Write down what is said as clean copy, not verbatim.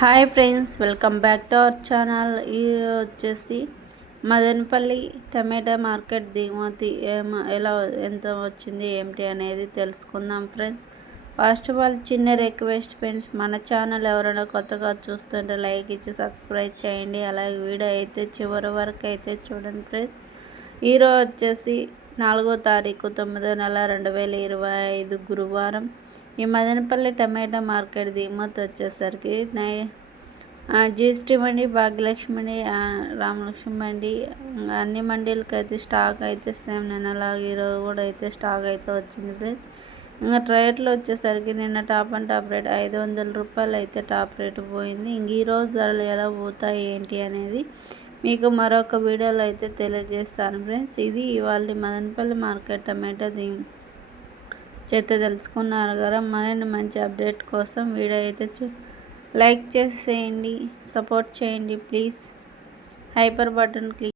Hi friends, welcome back to our channel. ఈరోజు వచ్చేసి మదనపల్లి టమాటా market దిగుమతి ఎంత వచ్చింది ఏమిటి అనేది తెలుసుకుందాం ఫ్రెండ్స్. ఫస్ట్ ఆఫ్ ఆల్ చిన్న రిక్వెస్ట్ ఫ్రెండ్స్, మన ఛానల్ ఎవరైనా కొత్తగా చూస్తుంటే లైక్ ఇచ్చి సబ్స్క్రైబ్ చేయండి. అలాగే వీడియో అయితే చివరి వరకు అయితే చూడండి ఫ్రెండ్స్. ఈరోజు వచ్చేసి 4వ తారీఖు 9వ నెల 2025 గురువారం. ఈ మదనపల్లి టమాటా మార్కెట్ దిగుమతి వచ్చేసరికి జీఎస్టీ మండి, భాగ్యలక్ష్మి మండి, రామలక్ష్మి మండి, అన్ని మండీలకి అయితే స్టాక్ అయితే సేమ్ నిన్నలాగా ఈరోజు కూడా అయితే స్టాక్ అయితే వచ్చింది ఫ్రెండ్స్. ఇంకా రేట్లు వచ్చేసరికి నిన్న టాప్ అండ్ టాప్ రేట్ 500 రూపాయలు అయితే టాప్ రేటు పోయింది. ఇంక ఈరోజు ధరలు ఎలా పోతాయి ఏంటి అనేది మీకు మరొక వీడియోలో అయితే తెలియజేస్తాను ఫ్రెండ్స్. ఇది ఇవాళ మదనపల్లి మార్కెట్ టమాటా చేత తెలుసుకున్నారు కదా. మరిన్ని మంచి అప్డేట్ కోసం వీడియో అయితే లైక్ చేసేయండి, సపోర్ట్ చేయండి ప్లీజ్. Hyper button click